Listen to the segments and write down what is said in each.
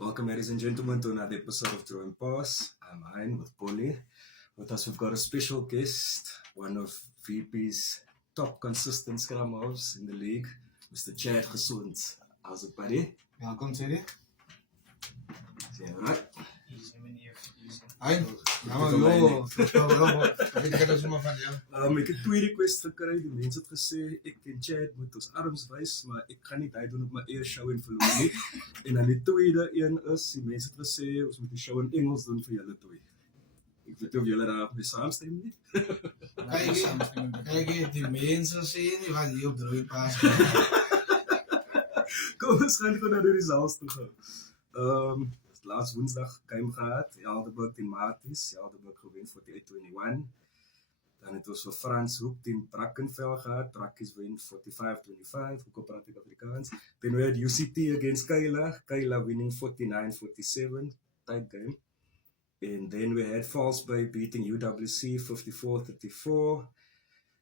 Welcome, ladies and gentlemen, to another episode of Draw and Pass. I'm Hein with Polly. With us, we've got a special guest, one of VP's top consistent scrum halves in the league, Mr. Chad Gesund. How's it, buddy? Welkom, Teddy. Zijn we right? Easy meneer, easy. Hein? Ik ken dat zomaar van jou. Ik heb 2 requests gekregen. Die mensen het gesê, ik en Chad moet ons arms wijs, maar ik ga niet doen op mijn eerste show in verloor nie. En dan die tweede een is, die mensen het gesê, ons moet die show in Engels doen voor jullie twee. Ik weet niet of jullie daar mee saamstemmen nie. Kijk, die mensen zien die gaan hier op de rode paas. Kom, ons gaan gewoon naar de results toe gaan. Laatst woensdag game gehad. Helderberg in Maartens. Helderberg gewin voor die 21. Dan het ons voor Frans Hoek in Brackenfell gehad. Brakkes win 45-25. Hoe praat ik Afrikaans? Then we had UCT against Kaila. Kaila winning 49-47. Tight game. And then we had Falsebay beating UWC 54-34.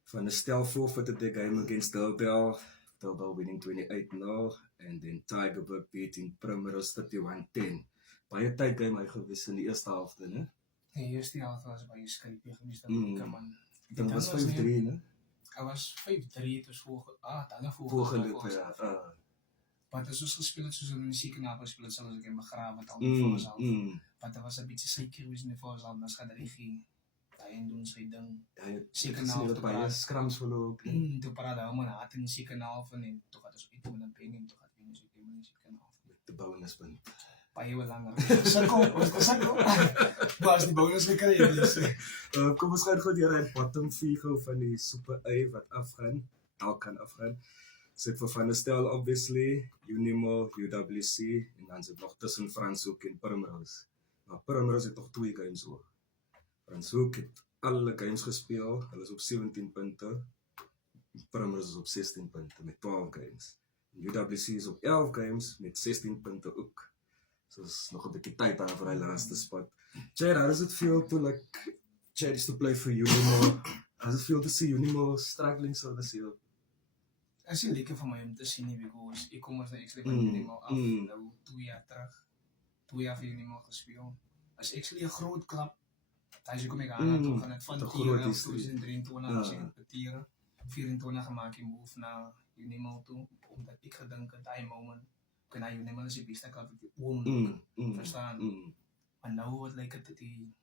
Van de Stel forfeited the game against Durbell. Durbell winning 28-0. And then Tigerberg beating Primrose 31-10. Baie tight game hy gewis in die eerste helfte, né? De eerste helft was bij je Skype geweest. Dan was 5-3, né? Hij was 5-3, dus daarna Volgende, ja. Maar het is dus gespeeld zoals een muzieknaam gespeeld, zoals ik in begraven het al voor zelf. Maar dat was een beetje zeker geweest in de voorzal, dan gaat er geen daarin doen, zo'n ding. Zeker nou, te praten. Scrums verloop. Toen praten we allemaal uit in de muzieknaam en toen gaat het zo met een pen en toen gaat het in de muzieknaam. De bonuspunt. Baie langer. Sakko. Was die bonus gekregen dus. Kom ons gaan gou deur die bottom 4 gou van die Super A wat afgaan. Elk kan afgaan. Sit vir Van der Stel obviously, Unimo, UWC en dan sit nog tussen Franshoek en Primrose. Maar Primrose het nog 2 games hoor. Franshoek het alle games gespeel. Hulle is op 17 punte. Primrose is op 16 punte met 12 games. UWC is op 11 games met 16 punte ook. So it's nog een beetje tijd aan voor die laatste spot. Chad, how does it feel to Chad is to play for Unimo? How does it feel to see Unimo struggling so this year? Het is lekker voor mij om te zien, because ik kom als ik van Unimo af, nou 2 jaar terug. 2 jaar voor Unimo gespeeld. Als ik een groot klap, thuis kom ik aan, toen gaan het van 2023 als ik repeteren. 24 gemaakt in move naar Unimo toe, omdat ik gedacht dat die moment kan hij Unimo als je beste kan verstaan. Maar nou het lijkt het die,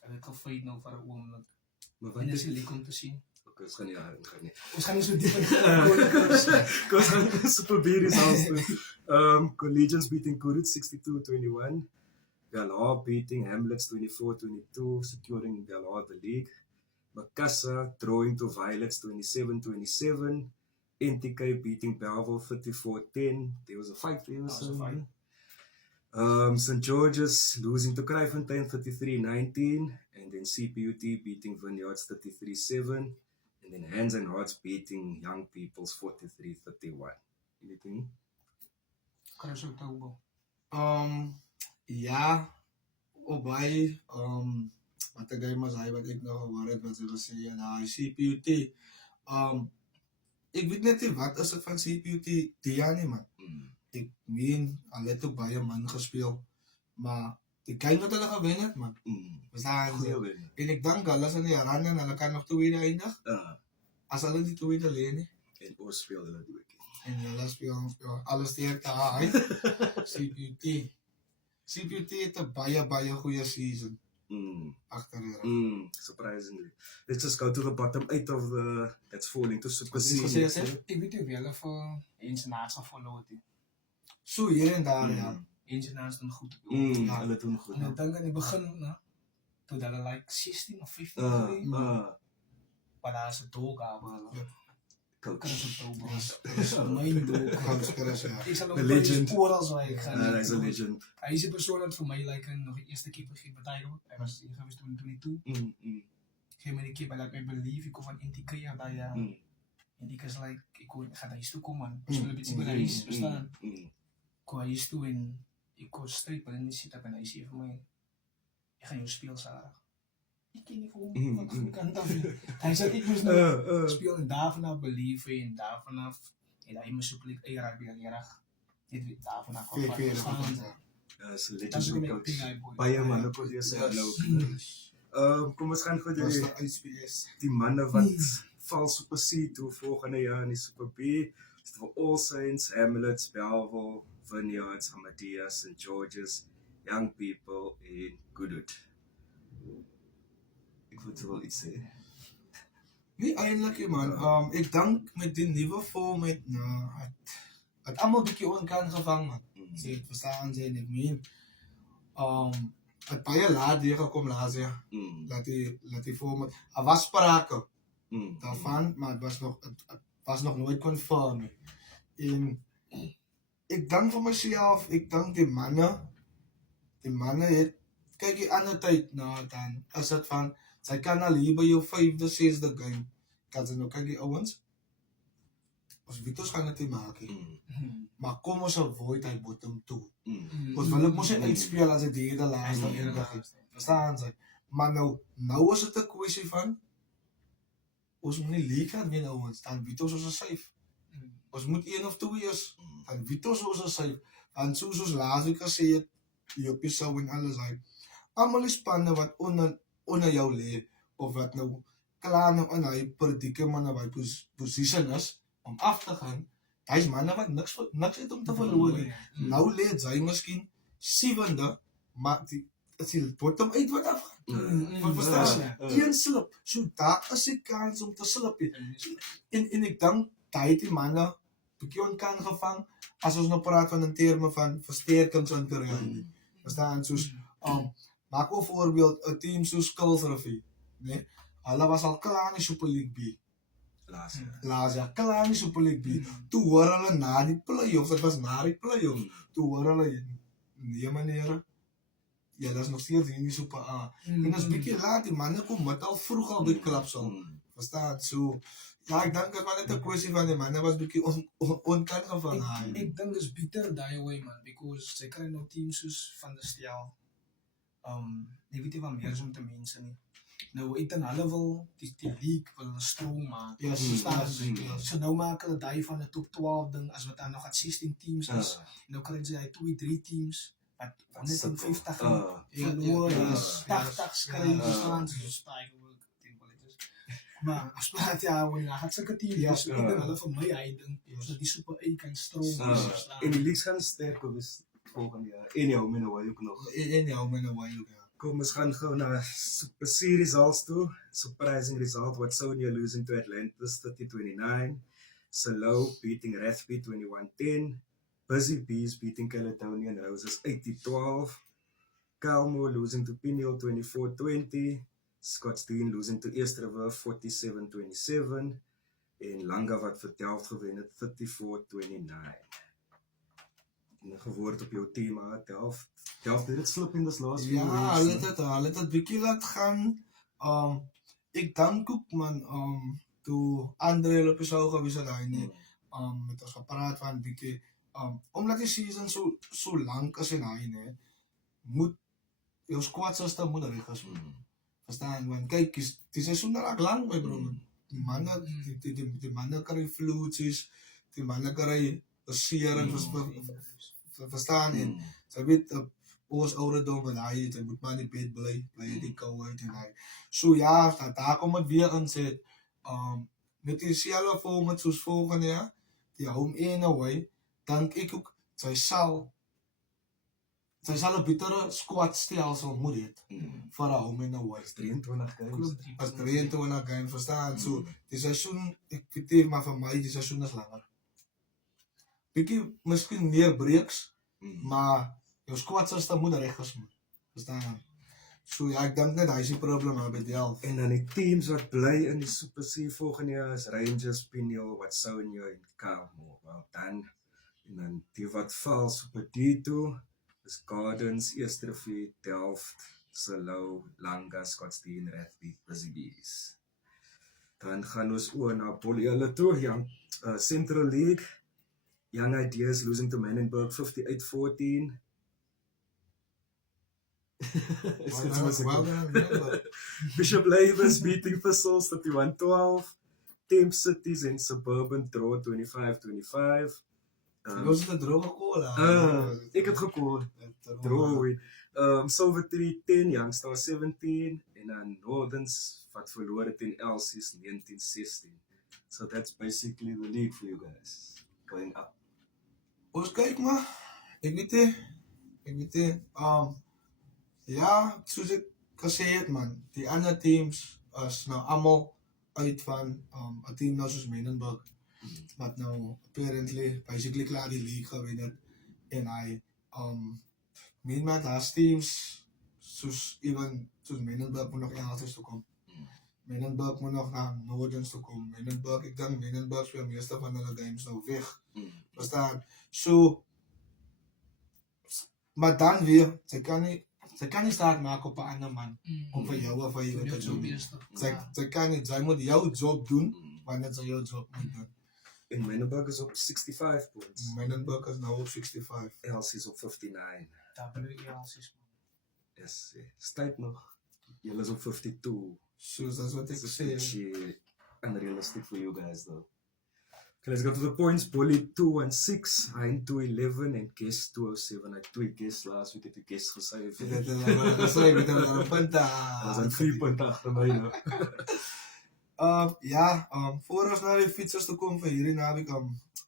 dat ik gefeit nou voor een oomlik. En dat is lekker om te zien. Oké, we gaan niet aan, We gaan niet zo diep in. We gaan super beer zelfs. Collegians beating Kuric 62-21. Gala beating Hamlets 24-22, securing Gala the league. Makassa drawing to Violets 27-27. NTK beating Belleville 54-10. There was a fight there. St. George's losing to Kraaifontein 33-19. And then CPUT beating Vineyards 33-7. And then Hands and Hearts beating Young People's 43-31. Anything? Ja, op bij, wat de game was hij wat ik nog gehoord heb, wat ze zeggen, nou, CPUT. Ik weet net niet wat is het van CPUT die jaar niet, man. Ik meen, al het ook bij een man gespeeld, maar die game wat hulle gewen het, man. Verstaan ze? En ik denk, hulle zijn die ran en hulle kan nog tweede eindig. Als hulle die tweede leen, En oor speelde dat ook. en hulle speel alles tegen te CPUT. CPUT heeft een baie goede season. Achterin. Surprisingly. Let's just go to the bottom 8 of the that's falling to Super C. Ik weet niet of jullie voor eens naast gaan followen. Zo hier en daar, ja. Eens naast doen goed. Hulle doen goed. En ik denk aan het begin, toen dat like 16 of 15 waren. Maar daar is het doorgaan. Coach. Mijn doel. Ik zal ook een spoor als wij gaan. Hij is een legend. Hij is een persoon dat voor mij nog een eerste keeper geeft bij hij was ingeweest toen hij toe. Geen maar die keeper laat mij believe. Ik kom van NTK daar ja. En ik was like, ik ga daar eens toe komen. Ik speel een beetje bij de huis, verstaan. Ik kom daar eens toe en ik kon strijd, maar dan zit dat bij de huis hier voor mij. Ik ga je speel zaterdag. Ik ken niet voor hem, wat ik kan dat niet. Hij zei, ik moest nu spelen en daar vanaf believen en daar vanaf. En daar iemand zoek ik, raak weer erg. Dit daarvan kwam van Is Dat is legendary ook coach. een ding, boy. Baie manne kon jy sê hallo. Kom ons gaan gou deur Was die, de ISPS. die manne wat val Super C toe volgende jaar in die Super B. Dis vir All Saints, Hamlets, Belleville, Vineyards, Amadeus, St. George's, Young People en Goodwood. Ek wil wel iets sê. Nee, eindelijk man. Ik denk met die nieuwe format, het allemaal een beetje onkant gevangen, man. Ze het verstaan zijn, ik meen. Het paar laat die gekomen laat zeggen, dat die format, er was sprake daarvan, maar het was nog nooit conform. En ik denk voor mezelf, ik denk die mannen het, kijk die andere tijd nou dan, is het van, zij kan al hier bij je 5e, 6e game. Kan ze nou kijken die ouwens? Als Vitos gaan het niet maken. Maar kom ons avoid uit bottom 2. Want wel ik moest uitspelen als het de laatste eindig is. Verstaan ze? Maar nou is het een kwestie van, ons moet niet leek gaan winnen ouwens, dan Vitos is een safe. Ons moet 1 of 2 is, dan Vitos is een safe. En zoals laatst ik gezegd het, je op jezelf en alles uit. Allemaal is spannen wat onder jou leeft. Of wat nou klaar nou aan die politieke mannen wat position is om af te gaan. Hij is mannen wat niks heeft om te verloren. Nou leert zij misschien 7e, maar het wordt hem uit wat afgaan. Verstaan? Eén slip. Zo daar is die kans om te slippen. En ik denk dat die mannen bekend kan gevangen als we nou praten van een termen van versterkingsinterieure. Verstaan? Soos, maak een voorbeeld, een team zoals Kulsrevie. Nee? Hulle was al klaar in die Super League B. Laas jaar, klaar in die Super League B. Toe hoor hulle na die play-offs, het was na die play-offs. Toe hoor hulle, nee meneer, ja, dat is nog steeds in die Super A. En als bietjie laat, die mannen kom met al vroeg al by klapsel. Verstaan? So, ja, ik denk dat het net een kwestie van die mannen was bietjie onkant gevangen. Ik denk het is bitter die way, man, because ze krijgen nou teams van de stel. Die weet je wat meer zo'n te mensen nie. Nou, ek dan hulle wil die league wil hulle stroom maak. Yes, verstaan yes, jy? yes. So nou maak hulle die van 'n top 12 ding as wat dan nog at 16 teams is. Nou kry jy 2, 3 teams wat 150 verloor, 80 skryf verstaan jy so spike ook temperatures. Maar as praat ja, hoe na het sulke teams, so ek dink hulle vir my hy ding so die Super A kan stroom verstaan. En die leagues gaan sterk wees volgende jaar. En jou minne ook nog. En jou minne ook. Kom, ons gaan gou na Super C results toe. Surprising result, Watsonia losing to Atlantis 30-29. Salou beating Rathby 21-10. Busy Bees beating Caledonian Roses 80-12. Calmo losing to Pineal 24-20. Scottsdene losing to East River 47-27. En Langa wat vir Delft gewen het 34-29. En gewoord op jou thema, Delft. Delft het slip in this last few weeks. Ja, hulle het het bietjie laat gaan. Ek dink ook man, toe Andre hulle op die show gewees het daai net. Met ons gepraat van bietjie, omdat die season so lank is en daai net, moet jou squad system moet reg is. Verstaan? Want kyk, die seisoen raak lank my bro. Die manne kry vloedsies, die manne kry versiering, verstaan en sy weet ons ouderdom en hy moet maar in die bed bly die kou uit en hy. So ja, daar kom het weer in sê, met die selwe format soos volgende jaar, die home and away, denk ek ook, sy sal 'n bittere squad stelsel moet hê vir 'n home and away. 23 games. As 23 games, verstaan? So, die seisoen, ek weet maar vir my, die seisoen is langer. Bietjie, miskien meer breaks, maar jou squad system moet reg is, verstaan? So ja, ek dink net hy is die probleem by Delft. En dan die teams wat bly in die Super C volgende jaar is Rangers, Pineal, Watsonia en Calmo. Well dan, en dan die wat val Super D toe, is Gardens, Eersterivier, Delft, Salou, Langa, Scottsdene, Rathby, Busy Bees. Dan gaan ons oor na Polyele toe, Central League. Young Ideas losing to Manenberg 58-14. Bishop Labour's beating Thistles 31-12. Thames Cities and Suburban draw 25-25. Dit was de droge cola. Ik het gekocht. Droog. Silvertree 10, Youngstown 17 en dan Northerns wat verloor het in Elsie's 1916. So that's basically the league for you guys going up. Ons kyk maar. Ek weet nie. Ja, soos ek gesê het man, die ander teams is nou almal uit van 'n team nou soos Menenberg wat nou apparently basically klaar die league gewen het en hy met daar's teams soos Menenberg moet nog Engels toe kom. Menenberg moet nog na Northern toe kom. Menenberg, ek dink Menenberg speel meeste van hulle games nou weg. Verstaan? So maar dan weer, sy kan nie staat maak op 'n ander man om vir jou of vir jou te doen. Sy kan nie, sy moet jou job doen wanneer sy jou job moet doen. En Menenberg is op 65 points. Menenberg is nou op 65. Elsie is op 59. WELC's. Yes, stijt nog. Julle is op 52. So that's what ek sê. It's unrealistic for you guys though. Okay, let's go to the points. Bully 216, Hein 211 en Guest 207. Hy 2 guests last week het die guests gesave. Dit is met 'n punt. Dat is 3 punte agter my nou. Voor ons na die fietsers te kom vir hierdie naweek,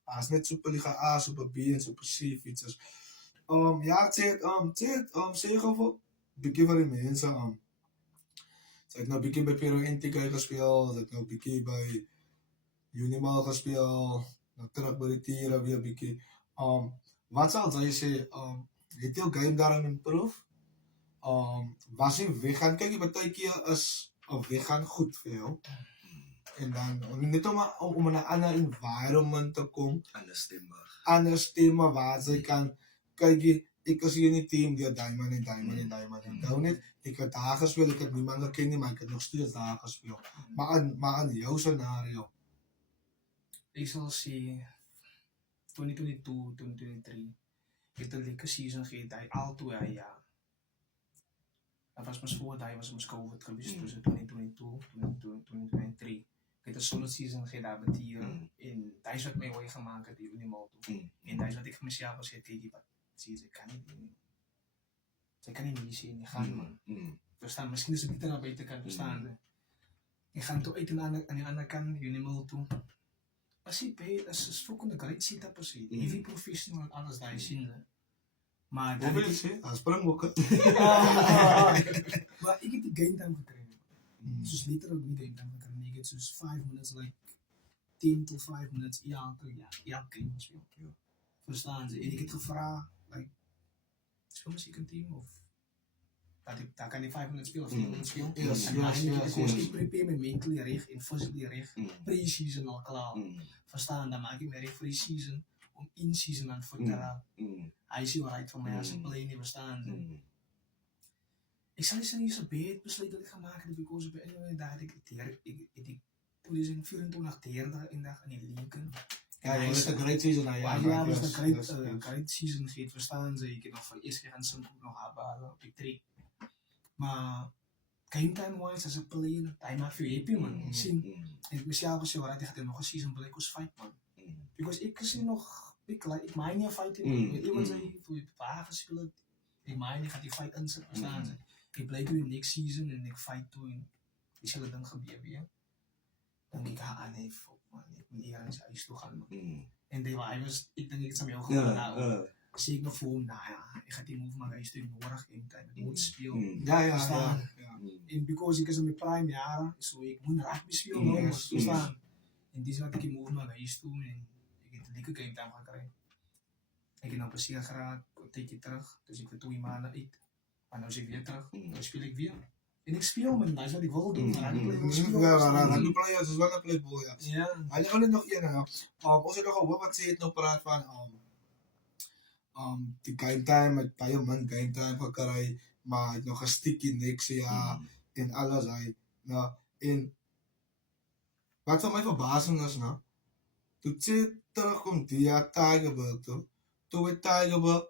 as net Superliga A, Super B en Super C fietsers. Sê gou vir bietjie vir die mense sy het nou bietjie by Pero NTK gespeel, sy het nou bietjie by Unimal gespeel, nou terug by die Tiere weer bietjie. Wat sal jy sê, het jou game daarin improve? Was jy weggaan, kyk jy partykeer is weggaan goed vir jou. En dan, net om in 'n ander environment te kom, ander stemme waar sy kan, kyk jy, ek is hier in die team, die Diamond en nou net, ek het daar gespeel, ek het niemand geken nie, maar ek het nog steeds daar gespeel. Maar in jou scenario, ek sal sê 2022, 2023 het 'n lekker season gehad, hy al 2 jaar. Dat was mos voor hy was mos COVID geweest tussen 2022 en 2023. Ek het 'n solid season gehad daar by Tiere en hy is wat my mooi gemaak het die Unimal toe. En hy is wat ek vir myself gesê het, kyk wat sê sy kan nie. Sy kan nie sien nie, gaan man. Verstaan, miskien is 'n bietjie na buite kan verstaan. Ek gaan toe uit aan die ander kant Unimal toe. As jy baie is volgende great setup as jy. Heavy professional alles daai sien. Maar wat wil jy sê? Springbokke. Maar ek het die game time gekry. Soos literal die game time gekry. Ek het soos 5 minutes, like 10 tot 5 minutes elke game speel. Verstaan ze? En ek het gevra, like, speel my second team of dat kan die 5 minutes speel of 10 minutes speel. Yes. Ik prepare me mentally reg en physically reg. Pre-season al klaar. Verstaan, dan maak ik me reg voor die season om in season aan voet te raken. Hij is heel right van mij als ik play niet verstaan. Ik zal eens niet zo beet besluit dat ik ga maken, because op een dag ik 2024 derde in dag in die linken. Ja, dat is een great season. Ja, dat is een great season geeft verstaan ze. Ik heb nog van eerst gegaan soms ook nog halen op die 3. Maar game time wise as a player, hij maakt veel happy man. Zien. En mezelf was heel right, ik had nog een season play was fight man. Because ik zie nog ik meen niet fighting. Iemand zei voor je paar gespeeld. Ik meen niet gaat die fight inzetten verstaan ze. Ik bleek toen in next season en ik fight toen. Die hele ding gebeur weer. Dan ik ga aan even op man. Ik moet hier aan zijn huis toe gaan man. En die was, ik denk ik het zou mij ook gewoon nou. Zie ik nog voor hem, nou ja, ik ga die move maar huis toe nodig in tijd. Ik moet spelen. Ja. En because ik is in mijn prime jaren, so ik moet rugby spelen. Verstaan. En die is wat ik die move maar huis toe en ik heb een dikke game time gekregen. Ik heb nou plezier geraakt, een tijdje terug. Dus ik heb 2 maanden uit. Maar nu zit ik weer terug, dan speel ik weer. En ik speel man, dat is wat ik wil doen. Rugby players is wel een playboy. Ja. Hij is nog één. Als je nog over wat ze het nog praat van die game time met baie man game time gekry, maar het nog gestiek in niks en alles hy. Nou, en wat vir my verbasing is nou, toe sê terugkom die Tigerberg toe. Toe het Tigerberg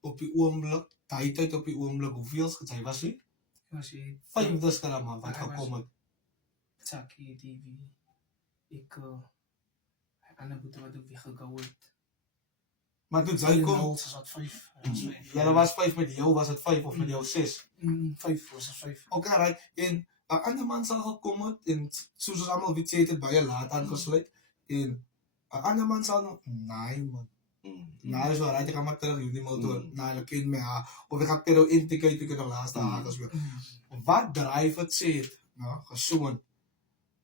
op die oomblik, tyd op die oomblik, hoeveel gesê was hy? Was hy 5 skalama wat gekom het. Tsaki TV. Ik ander boete wat ook weer gegouwd. Maar toen zij kom, was dat 5. julle was 5 met jou, was het 5 of met jou 6? 5 was het 5. Okay, right. En 'n ander man sal gekom het en soos ons almal weet, het baie laat aangesluit en 'n ander man sal nog, nee man. Nou, so right, ek gaan maar terug hierdie motor. Nou, hulle ken my of ek gaan pero indicate ek nog laaste gespeel. Wat dryf het sê het, nou, gesoen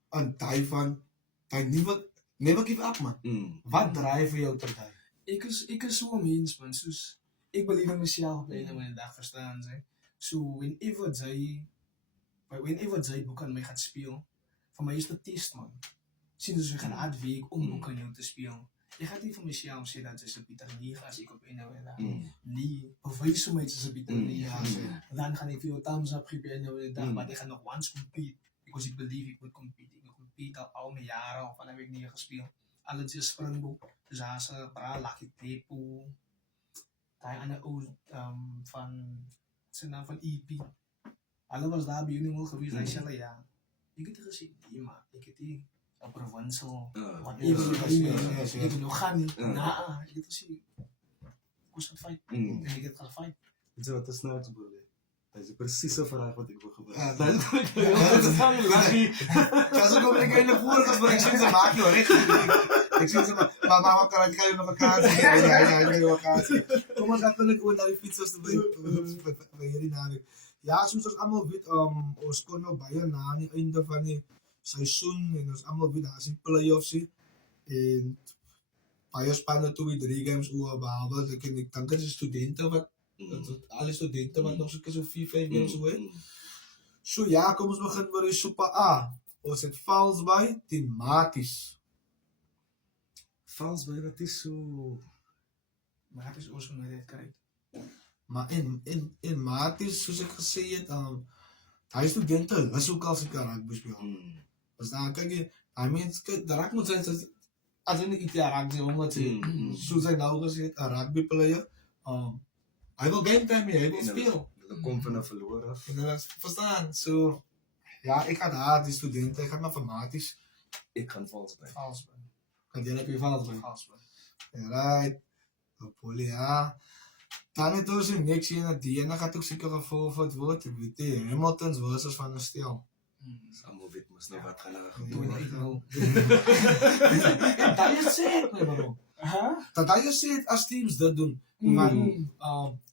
aan daai van daai never give up man. Wat dryf vir jou tot daai? Ik is so 'n mens man, soos ek believe in myself op 'n dag, verstaan jy? So whenever jy boek aan my gaan speel, vir my is dit test man. Sien as jy gaan uitweek om boek aan jou te speel. Ek gaan nie vir myself sê dat jy se Pieter 9 as ek op 'n dag. Nee, bewys vir my jy se Pieter 9. Dan gaan ek vir jou thumbs up gee op 'n dag, maar ek gaan nog once compete because ek believe ek moet compete. Ek moet compete al my jare of al heb ek 9 gespeel. Alles is Springbok, Zasa, Bra, Lucky Tepo, daai ander ou van sy naam van EP. Hulle was daar by Unimal gewees, hy sê hulle ja. Ek het gesê, nee maar, ek het hier op provincial, wat ek het nog gaan nie, ek het gesê, koos het feit, en ek het gaan feit. Weet jy wat is nou te broer? Dat is die precieze vraag wat ik wil gebruiken. Dat is gaan nie lucky. Dat is ook ek in die voorgesprek, ek sien ze maak jou recht. Ek sien ze maar kan ek jou nog 'n kans gee. Hy gaan jou 'n kans gee. Kom ons gaan net oor na die fietsers te by hierdie naweek. Ja, soos ons almal weet, ons kon nou baie na aan die einde van die seisoen en ons almal weet daar is die play-offs en baie spanne toe die 3 games oor behalwe ek dink dit is studente wat alle studente wat nog so 4-5 games oor. So ja, kom ons begin met die Super A. Ons het Valsbaai teen Maties. Valsbaai, wat is so... Maties ons moet dit kyk. Maar in Maties, soos ek gesê het, hy studente is ook al sy rugby speel. Dus dan kyk jy, hy mens, daar raak moet sy, as hy nie iets raak sy, omdat sy, soos hy nou gesê het, 'n rugby player, hy wil game time hê, hy wil speel. Hulle kom van 'n verloor af. En hulle verstaan, so, ja, ek gaan daar, die studente, ek gaan maar vir Maties. Ek gaan Valsbaai. Kan jy net weer Valsbaai? Right, Poli, ja. Dan het ons die next ene, die ene gaat ook seker gevolgd word, ek weet nie, Hamiltons versus Van der Stel. Almal weet mos nou wat gaan daar Toen gebeur. ek wil. Dat is het, my bro. Dat hy gesê het as teams dit doen, maar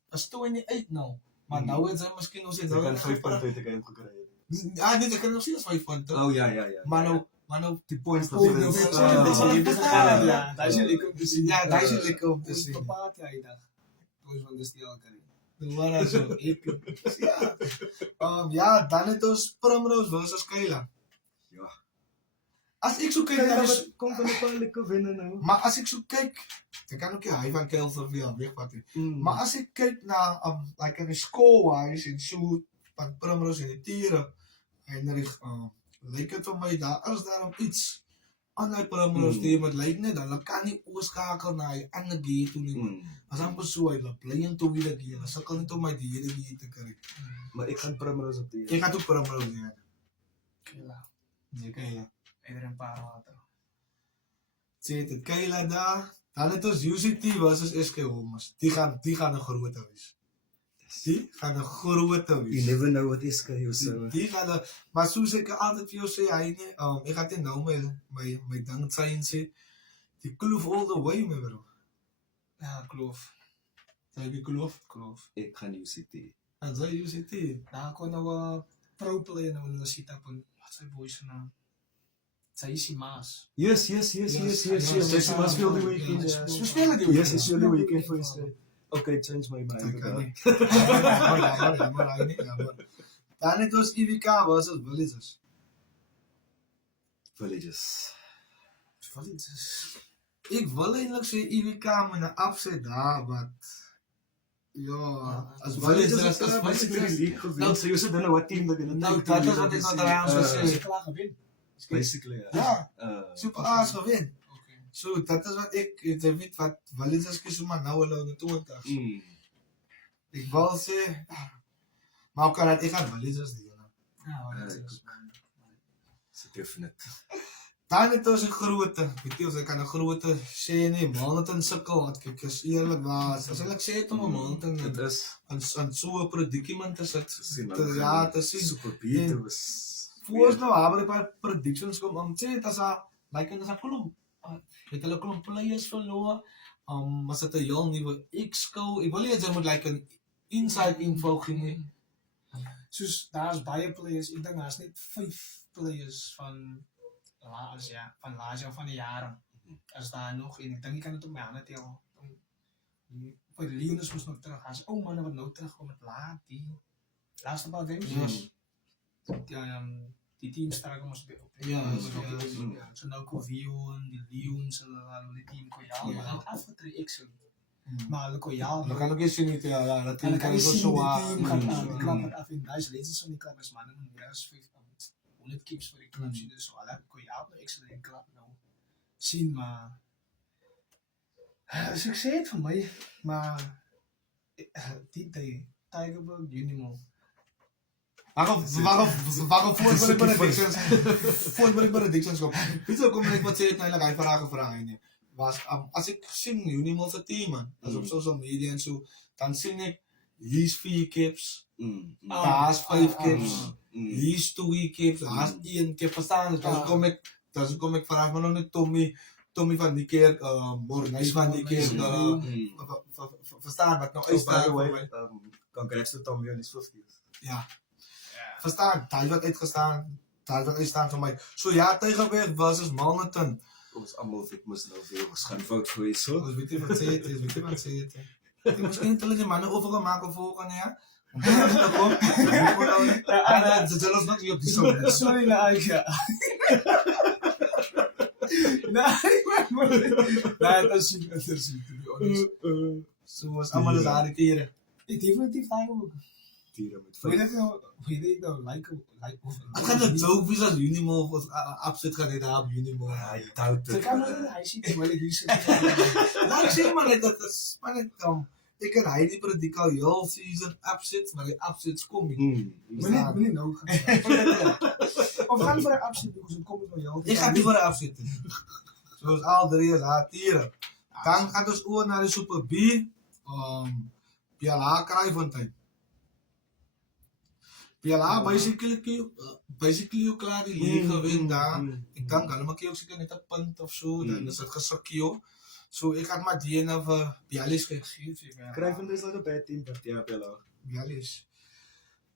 as 28 nou, maar nou het sy miskien ons het Ek kan 5 punte uit die game gekry het. ja, nee, ek kan nog steeds 5 punte. Oh ja. Maar nou Die points Oh, difference. Ja, daar is jy lekker om te sien. ja, daai is lekker om te Ons sien. bepaat jy dag. Ons van die stil kan. Maar so, ja, dan het ons Primrose versus Kayla. Ja. As ek so kyk na die Kom van 'n paar lekker wenne nou. maar as ek so kyk, ek kan ook nie hy van Kayla se weer wegvat nie. Maar as ek kyk na like in die score-wise en so van Primrose en die Tiere en lyk dit vir my daar is daarom iets aan die Primrose team wat lyk net hulle kan nie oorskakel na die ander gate toe nie. As amper so hulle bly in toe die gate, hulle sukkel net om my die hele gate te kry. Maar ek gaan Primrose op die. Ek gaan ook Primrose doen. Kela. Nee, Kayla. Ieder een paar water. Sê dit Kayla daar, dan het ons UCT versus SK Homers. Die gaan 'n groot wees. Die gaan 'n groot You wees. never know what is guy you so. Die gaan maar soos ek altyd vir jou sê, hy nie, ek gaan dit nou my ding sê, die kloof all the way, my bro. Ja, kloof. Sy die kloof. Ek gaan UCT. En sy UCT. Daar kon nou 'n pro player nou in die sit op en wat sy boy se naam. Sy is die Maas. Yes. ja, Sy must feel the weekend. ja. So speel dit Yes, it's your weekend for you. Okay, change my mind. Jammer. Dan het ons IWK versus Villagers. Villages. Ek wil eintlik sê IWK met 'n upset daar, wat ja, as Villagers as basically die league gewen. So you said then what team they're going to nou take. dat is wat ek nou daaraan sou Sy sê. het klaar gewen. Basically, Ja, Uh, Super A's gewen. Okay. So dat is wat ek weet wat Villagers kies om maar nou hulle in die 20's. Ek wil sê, maar ook kan ek gaan Villagers doen. Ja, It's definite. Dan het ons 'n grootte, weet jy, ek kan 'n grootte sê nie, Milnerton sukkel, want kyk, as eerlik was, as ek sê het om 'n Milnerton Dit is aan so 'n predikament te sit, sien te sien. super beter was. Voor nou hebben we predictions kom om te as a like as a klomp. Het hulle klomp players verloor. Was dit 'n heel nuwe X-skou. Ek wil nie jy moet like 'n inside info gee nie. Soos daar's baie players, ek dink daar's net 5 players van laas jaar of van die jare. As daar nog en ek dink ek kan dit op my hande tel. Vir Leonis moes nog terug. As ou manne wat nou terugkom met laat die laaste paar games. Yes. Die team struggle mos op. Ja, so nou Kovion, die Lions en die team Koyal, maar het afgetree excellent. Maar hulle Koyal, Dan kan ook nie sien nie, ja, dat hulle kan nie sien so die team gaan aan, die klap het af en daai legends van die klap is manne met meer as 100 keeps vir die klub sien, dus so hulle Koyal nou excellent klap nou sien, maar as ek sê het vir my, maar die Tigerberg Unimo. Waarom voor predictions kom. Weet jy kom ek wat sê het nou hy vrae gevra nie. Was as ek sien Unimol se team man, as op social media en so, dan sien ek hier's 4 caps. Daar's 5 caps. Hier's 2 caps, daar's 1 cap verstaan. Dan kom ek vraag maar nog net Tommy van die kerk, Mornys van die kerk, verstaan wat nou is daar by. Congrats to Tommy on his 50th. Ja. Verstaan, daai wat uitgestaan, daai wat uitstaan vir my. So ja, Tygerberg versus Milnerton. Ons almal weet mos nou weer ons gaan fout gooi so. Ons weet nie wat sê het, Ek miskien het hulle die manne overgemaak of volgende ja. Ze zullen ons nog niet op die zon. Sorry, Naija. Nee, dat is niet, to be honest. Zoals allemaal de rare keren. Ik definitief eigenlijk. Dieren met Hoe je vijf. dat nou, like Ik ga het zo vies als Unimo of absoluut gaat dit op Unimo. Hij doubt Ze het. kan wel, hij ziet er wel in die Nou, ik zeg maar net, dat is maar net ik en hij die predikt al heel season upsets, maar die upsets kom niet. Maar niet nou gaan. Of gaan voor een absent, because het komt van jou. Ik ga niet voor de upsets. Zoals al drie is tieren. Dan gaat dus oor naar de Super B. PLA Kruifontein. PLA basically ook klaar die league gewin daar. Ik denk allemaal keer ook zeker net een punt of zo. Dan is het gesokkie. So ik had maar die ene van Bialis gegeven. Krijgen is not a bad team, but yeah, Bella. Bialis.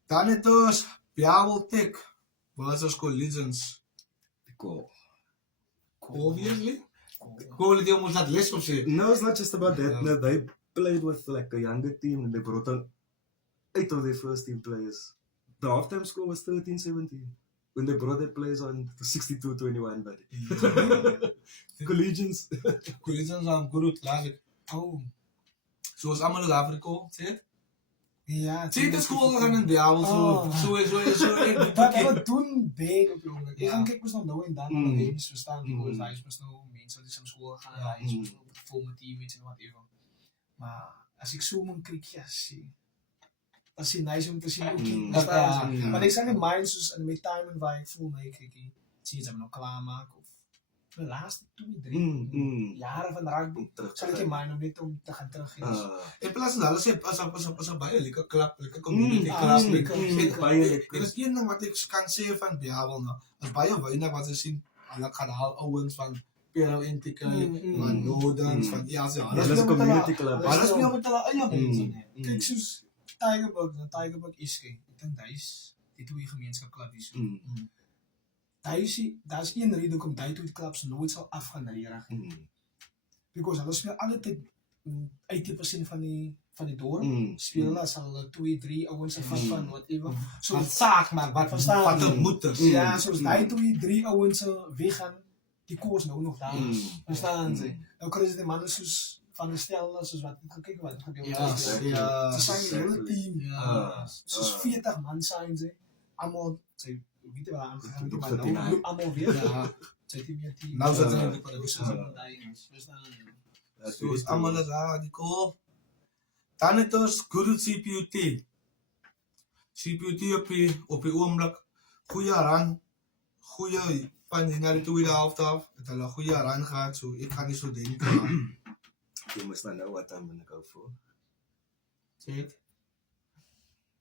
Dan het ons Biabotek versus Collisions. Cool. Obviously. Cool, die almost had less of say. No, it's not just about that. Yeah. No, they played with like a younger team and they brought on 8 of their first team players. The halftime score was 13-17. When they brought their players on 62-21, but Collegians. Collisions aan goed, laat ik. Oh. Zoals allemaal in Afrika, zie je? Ja. Zie je de school gaan in Biabel, zo. Dat we doen beter op jongen. Ik denk ik moest nog nou en dan de games verstaan. Because hij moest nou mensen die naar school gaan. Hij moest nou formatief iets en whatever. Maar als ik zo mijn kijk, ja zie. Dat is nice om te zien ook. Maar ik zeg in mind, zoals in mijn timing waar ik voel mee kijk. Zie je ze nog klaarmaken of de laatste 2-3 jaren van de rugby. Zal ik in mind om niet om te gaan terug. In plaats van alles, als een bij lekker klap, lekker community klap. Er is één ding wat ik kan zeggen van Biabel nou. Als bij je weinig wat ze zien, dan gaan al owens van Pero Intica, van Nodans, van ja, dat is een community club. Maar dat is niet met de mensen. Kijk, zoals Tigerberg is geen. Ik denk dat is die twee gemeenschapsclubs. Daar is één reden om die twee clubs nooit zal afgaan naar hier. Because hulle speel altijd 80% van die dorp. Spelen hulle sal 2-3 ouens van whatever. So het saak maar wat verstaan wat moet. Ja, soos die 2-3 ouens weggaan, die koers nou nog daar. Verstaan ze? Nou kry jy die manne soos van die stel soos wat ek kyk wat gebeur. Ja. Ze zijn een hele team. Soos 40 man zijn ze. Almal sy weet jy wat aangegaan het, maar nou almal weer. Ja. Sy team. Nou zit hulle in die Verstaan? So is allemaal is die cool. Dan het ons good CPUT. CPUT op die oomblik goeie rang, goeie, van na die tweede helft af, het hulle 'n goeie run gehad, so ek gaan nie so dink. Jy moes dan nou wat aan binne gou voor. Sê het?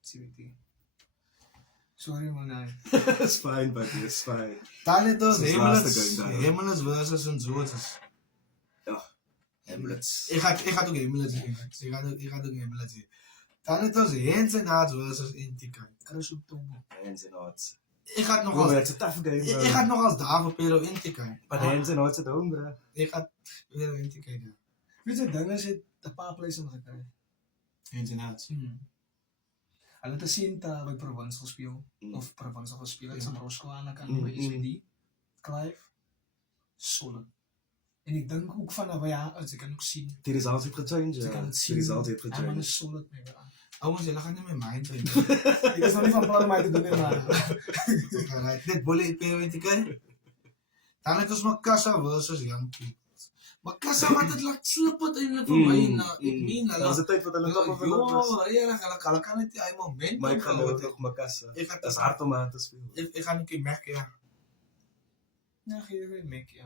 CBT. Sorry man, nee. It's fine, buddy, it's fine. Dan het ons Soos laaste game daar. Hemels versus en Zoetes. Ja, Hamlets. Ik ga ook Hemels zien. Ik ga ook Hemels zien. Dan het ons Hens en Haats versus Intika. Chris op Tomo. Hands and hearts. Ik ga het nog Oh, als... that's a tough game, bro. Ik ga het nog als Davo Pero Intika. But hands and hearts at home, bro. Ik ga Pero Intika doen. Weet je, dan is het een paar plaatsen gekregen. Hens en Haats. Hulle het 'n Sinta by Provence gespeel. Of Provence gespeel. Het is in Roscoe aan de kant by SVD. Clive. Solid. En ik denk ook van, ja, als ik kan ook zien. Die results het gechange, Ze kan ja. het Die zien. results het En man gechange. is solid mee aan. Ouwens, jullie gaan niet met mij trainen. Ik is nog niet van plan om mij te doen in maar. Dit bolle Pero Intika. Dan het ons Makassa versus Yankee. Makassa wat het laat slip het eindelijk voor mij. Ik meen, Dat was de tijd wat hulle top of hulle was. hulle kan het die moment. Maar ik ga nou nog Makassa. Ik ga Dat is hard om aan te spelen. Ik ga een keer merken, ja. Ja, geef je mek, ja.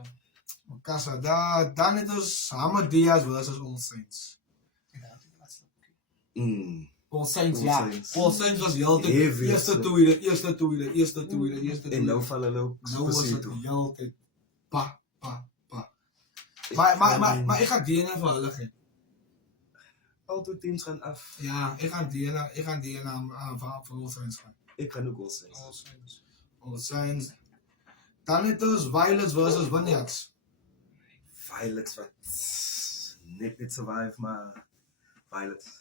Makassa, dan het ons Hamad Diaz versus All Saints. Ja, die laatste. All Saints, All ja. Saints. All Saints was heel tijd. Heavy, Eerste tweede. En nou vallen hulle ook Nou was super het toe. heel tijd. Pa. Maar ik ga die voor hulle geven. Al teams gaan af. Ja, ik ga die aan voor All Saints gaan. Ik ga ook al zijn. All Saints. Dan het ons Violets versus Vineyards. Violets wat net niet survive, maar Violets.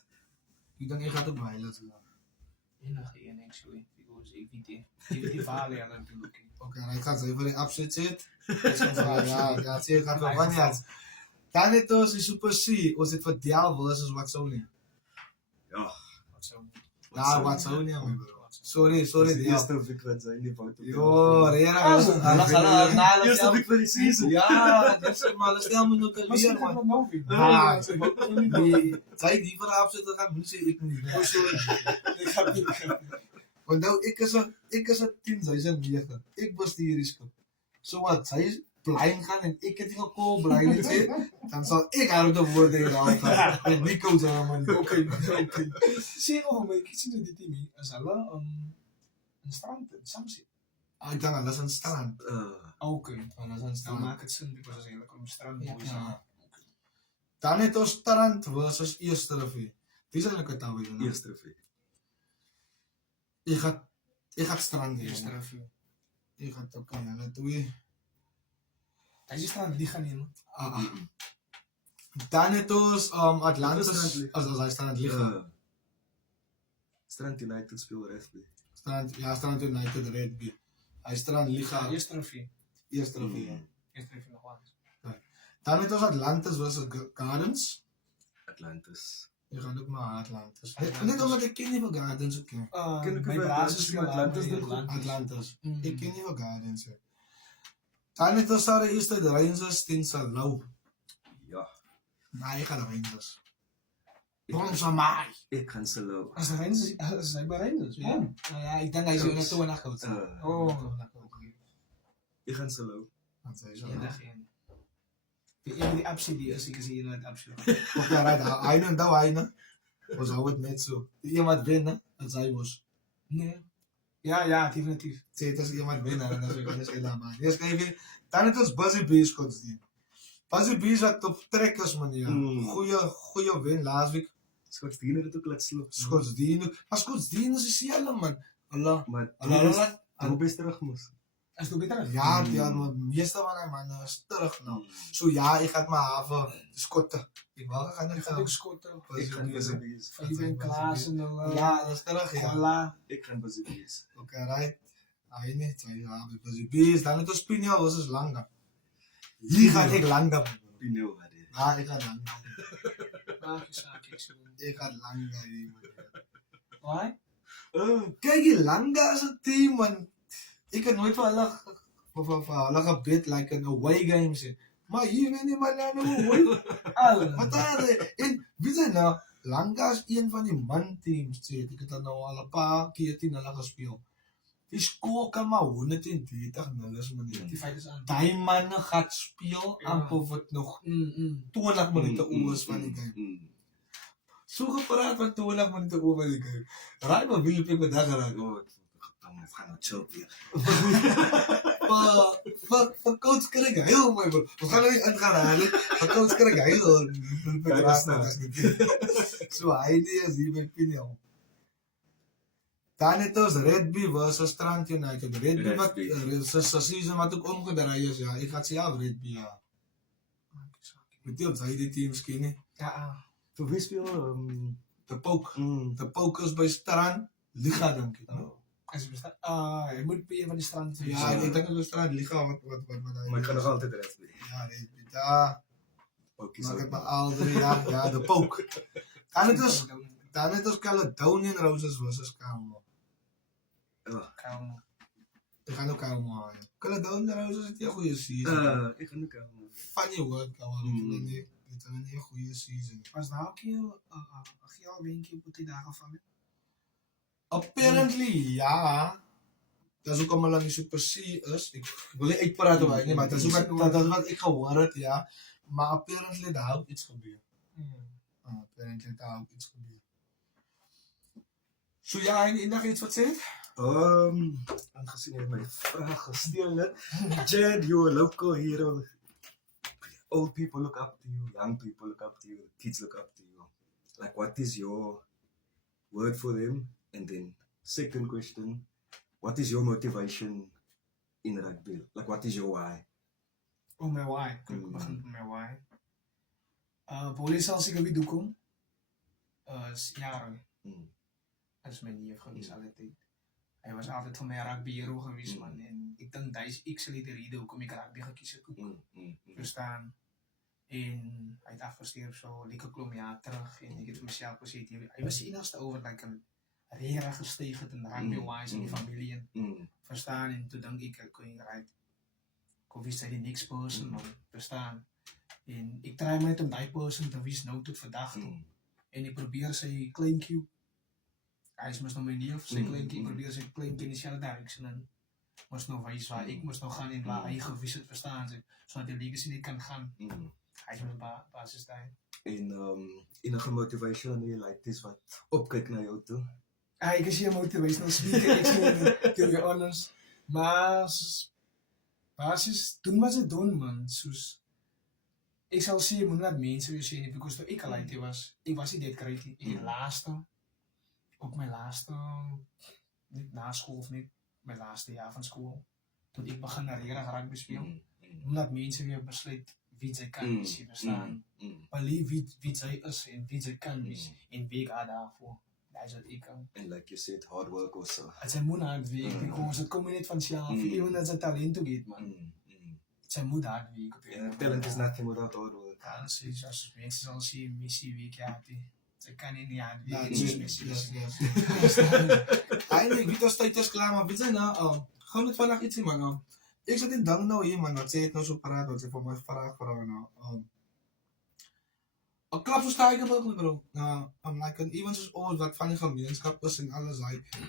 Ik denk, ik ga ook Violets. Enige één, actually. Because ik weet die. Ik weet die verhalen aan het doen. Oké, ik ga even voor de upset zitten. Ja, zie gaat voor Vineyards. Dan het ons die Super C. Ons het voor Dial versus Watsonia. Ja. Wat zo. Ja, Watsonia, my bro. Sorry, De Dial. eerste week wat zijn die fouten. Yo, Rera, Eerste week van die season. ja, dat is maar stel minuten Maar weer, zit man. er nog in? Zij die voor de upset gaan, moet ik niet. Ik ga niet. Want nou, ik is een 10.009. Ik was die risico. Zo wat, zij blind gaan en ik heb die gekomen blind zit, dan zal ik haar de voordelen altijd. En Nico zei man. Oké. Zie of een ik zie dit team. As hulle een strand in Samsi. Ik denk dat is een strand. Oké. Dat is een Dan strand. maak het sin because as eigenlijk om strand boys. Ja. Dan het ons strand versus eerste rivier. Die zijn ook het nou weer. Eerste trofee. Ik ga strand Eerste hier. review. Ik ga het ook aan hulle toe. Hij is strand die gaan in. Dan het ons Atlantis. Strand Als hij strand liggen. Strand United speel rugby. Strand United Red Bull. Hij strand liggen. Eerste review. Eerste rivier. Eerste review nog eens. Dan het ons Atlantis versus Gardens. Atlantis. Je gaat ook maar Atlantis. Net omdat ik ken niet van Gardens ook. Ken ik Mijn wel basis Atlantis, maar Atlantis viel doet aan goed. Atlantis. Ik ken niet van Gardens. Dan het ons daar eerste de Rangers tegen Salau. Ja. Nee, ik ga de Rangers. Waarom zo mij? Ik ga solo. Als de Rangers, als hij bij Rangers. Ja. Nou ja, ik denk dat hij zo naartoe en nacht Oh. Ik ga solo. Dat zei zo. Ja, dat geen. Die optie die is, ik zie je nooit optie. Oké, right. Hij en dat hij. Was hou het net zo. Iemand winnen, dat zij was. Nee. Ja, definitief. Zet als iemand winnen, en dat is helemaal. Eerst even. Dan het ons Buzzy Bees godsdienst. Buzzy Bees wat op trekkers manier. Goeie win last week. Schotsdiener het ook laat slopen. Schotsdienst. Maar Schotsdienst is heel man. Allah. Maar Allah. Rob is terug moest. Is het beter? Ja, maar meestal van hem man is terug nou. Zo ja, ik ga het maar haven. Skotten. Ik wil gaan Ik niet ga gaan. ook scotten. Ik ga Buzzy Van je bent Klaas en dan... Ja, dat is terug ja. Voilà. Ik ga Buzzy Bees. Oké, right. Hij niet. Ja, Buzzy Bees. Dan het ons Pinio versus Langa. Hier ga ik Langa. Pinel had hij. Ja, ik ga Langa. Maak je zaak, ik zo. Ik ga Langa hier man. Why? Kijk, die Langa is een team man. Ik heb nooit van hulle gebid like een away game zin. Maar hier ben je maar naar een away. Wat daar en wie zijn nou? Langa is een van die man teams. Ik heb dat nou al een paar keer tegen hulle gespeeld. Die skool kan maar 130-0 is, meneer. Die feit is aan. Die manne gaat speel, amper wat nog 20 minuten oor is van die game. So gepraat van 20 minuten oor van die game. Raai maar wie heb ek met dat geraak? We gaan nou chill weer. Van coach krijg ik heel mooi. We gaan er niet aan gaan halen. Van coach krijg ik heel Zo, hij is hier met Pinion. Dan het ons Red Bee versus Strand United. Red Bee wat season wat ook omgedraaid is, ja. Ik ga het zeggen, Red Bee, ja. Met die op die teams kennen. Ja. Voor wie speel De Poke is bij Strand Liga, denk ik. Als je bestaat, je moet bij een van die stranden. Ja, ik denk dat we Strand Liga wat. Maar ik ga nog altijd Red Bee. Ja, Red Bee, daar. Poke Maar ik heb maar al 3 jaar, ja, de Poke. Dan het is Caledonian Roses versus Calmo. Calmo. Ik ga nu Calmo halen. Caledonian Roses is een goede season. Ik ga nu Calmo. Van je woord, Calmo. Dit is een heel goede season. Was nou ook heel, een wenkje op die dagen van Apparently, ja. Dat is ook allemaal niet super is. Ik wil niet uitpraten waar ik maar dat is wat ik gehoord heb, ja. Maar apparently, daar ook iets gebeurd. Apparently, daar ook iets gebeurd. Zo ja, en nog iets wat zegt? Aangezien je mijn vraag gesteld hebt. Jed, you're a local hero. Old people look up to you, young people look up to you, kids look up to you. Like, what is your word for them? And then, second question, what is your motivation in rugby? Like, what is your why? Oh, mijn why. Ik begin met mijn why. Police zal zich weer doen. Jaren. Dat is mijn neef geweest altijd. Hij was altijd van mijn rugby hero geweest, man. En ik denk dat is de reden hoekom ik rugby gekies heb. Verstaan. En hij heeft afgestuurd zo, lekker klom jaar terug. En ik heb mezelf gezegd, hij was de enigste over dat ik een rera gestegen in rugby-wise in die familie. Verstaan. En toen denk ik right. Ik wist dat hij niks person, man. Verstaan. En ik try met hem die person te wist nou tot vandaag toe. En ik probeer zijn kleintje. Hij is nog mijn neef, zijn kleintje. Ik probeer zijn kleintje in dezelfde direction. En moest nog wijs waar ik moest nog gaan in waar hij gewist het verstaan. Zodat de legacy niet kan gaan. Hij is mijn basis daar. En enige motivation wanneer je like is wat opkijkt naar jou toe? Ik is hier motivational speaker, ik zie to be honest. Maar basis, doen wat ze doen, man. Soos, ik zal zien, moet laat mensen weer zien, because toen ik al uit was, ik was niet dit krijg ik in laatste, ook mijn laatste, niet na school of niet, mijn laatste jaar van school, toen ik begon naar rugby geraakt spelen, omdat mensen weer besluit wie zij kan misschien bestaan, maar wie zij is en wie zij kan en wie ik daarvoor. Dat is wat ik kan. En like you said, hard work also. Het zijn moet hard werken, because het komt niet van zelf, even dat ze talent toe geeft, man. Het zijn moet hard werken. Talent is nothing without hard work. Ja, precies. Als mensen zal zien, missie week, ja, ze kan niet hard werken, dus missie. Eigenlijk, wie was tijd klaar, maar we zijn nou, gewoon het vandaag iets in, man. Ik zat in dank nou hier, man, dat zei het nou zo paraat, wat ze voor mij vraag voor nou. Een klap zo sta ik op, bro. Nou, like, iemand is oud wat van die gemeenschap is en alles.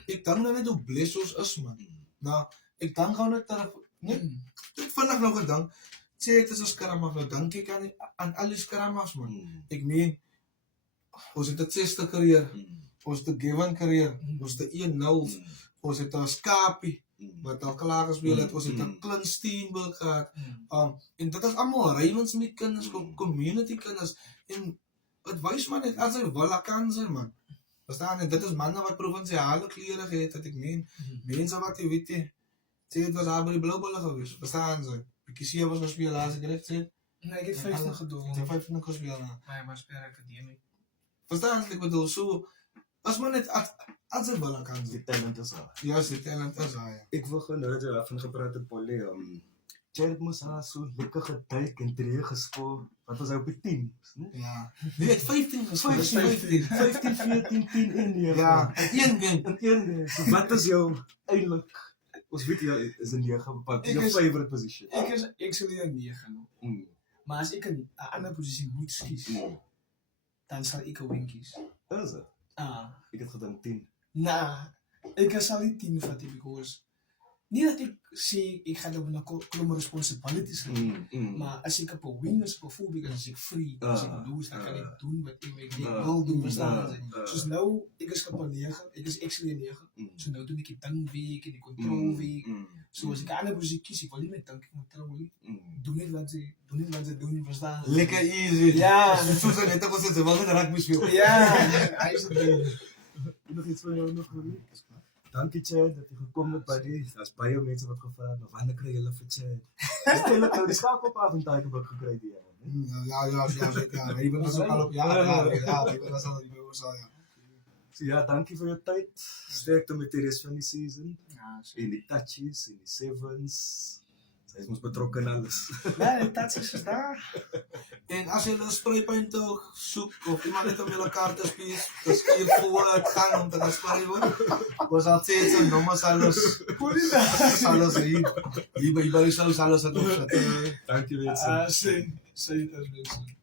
Ik denk dat het ook blessos is, man. Nou, ik denk gewoon dat er... Nee, ik vandaag nog gedankt. Zeg het is een skaramaf, nou dank ik aan alle skaramafs, man. Ik meen, hoe zit het 6e carrière? Hoe zit de Gavin carrière? Hoe zit de 1-0? Hoe zit de Scapi? Wat al klaar gespeeld heeft, hoe zit de Clint Steenberg gehad? En dat is allemaal Ravens met kennis, community kennis. En het wijst man niet als hij wel kan zijn, man. Verstaan? En dat is mannen wat provinciale kleren geeft, dat ik meen. Mensen wat je weet, zeg het was daar bij de blauwballen geweest. Verstaan ze? Ik kies hier was gespeeld, als ik recht zit. Nee, ik heb 50 gedaan. Ik heb 25 gespeeld, ja. Maar je was bij academie. Verstaan ze? Ik bedoel, zo... Als man niet als hij wel kan zijn. Die talent is al. Juist, die talent is al, ja. Ik wil gewoon dat je even gepraat hebt, Polly. Jared moest haar zo lekker geduik en 3 gespoord. Wat was hij op het team? Ja. Die heeft 15 gespeeld. 15, 14, 10 in hier. Ja, en 1 game. En 1 game. So wat is jouw eindelijk? Ons weet je is een 9 bepaald. Jouw favorite position? Ik zal hier een 9 noemen. Maar als ik een andere positie moet kiezen, dan zal ik een wing kiezen. Dat is het. Ik heb gedaan 10. Nou, ik zal die 10 van die because niet dat ik zie, ik ga door naar kromme responsibilities. Maar als ik op een win is, bijvoorbeeld, als ik free, als ik lose, dan kan ik doen wat ik wil doen, verstaan ze. Dus nou, ik is kapot 9, ik is excellent 9. Dus nou doe ik die tankweek en die controleweek. Zoals ik aan de muziek kies, ik wil niet met tank, ik moet trouwen. Doe niet wat ze doen, verstaan ze. Lekker easy. Ja. Zo zijn net ook als ze wel met raak speel. Ja, hij is het ding. Nog iets van jou nog, Marie? Dankie, Chad, dat je gekomen bent bij die. Er is baie mensen wat gevraagd, maar wanneer krijg je hulle vir Chad? Stel nou die schakelpavondtyd heb ek gekry die jaar. Ja, ik ben zo al op. Ja, ik ben zo, ja. So ja, dankie vir jou tyd. Sterkte met die res van die season. Ja, En die touches, en die sevens. Sy is ons betrokke in alles. nee, dat is daar. En als je een spraypaint zoekt of iemand net om je kaart te spelen, dan kun je voor gaan om te gaan sprayen. Was dat steeds een nummers alles. Alles hier bij Ibarische alles het opzetten. Dankie mensen. Sim, het is mensen.